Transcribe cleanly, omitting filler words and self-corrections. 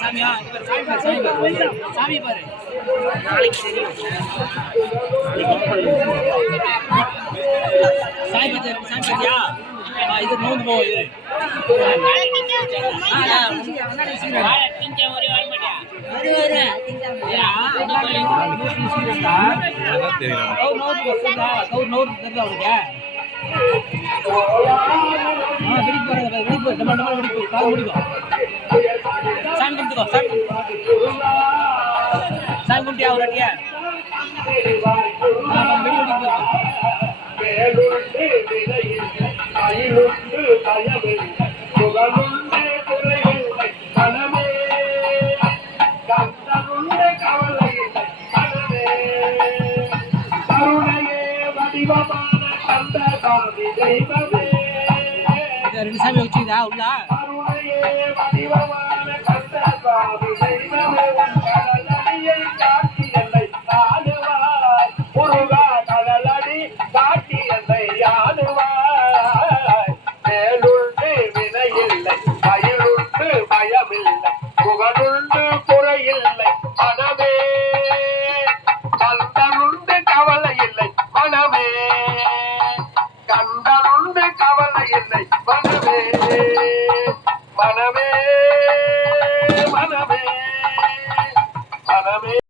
சாமியா சாமி பாரு நாளைக்கு தெரியும். சாமி பாத்தியா இது நோந்து போ இது சாமி கும்பிட்டுக்கோ சாமி கும்பிட்டியா அவரட்டியா ரெண்டு சாமி வச்சுதா உள்ள மேலுண்டு வினையில்லை, பயிருண்டு பயமில்லை, புகழுண்டு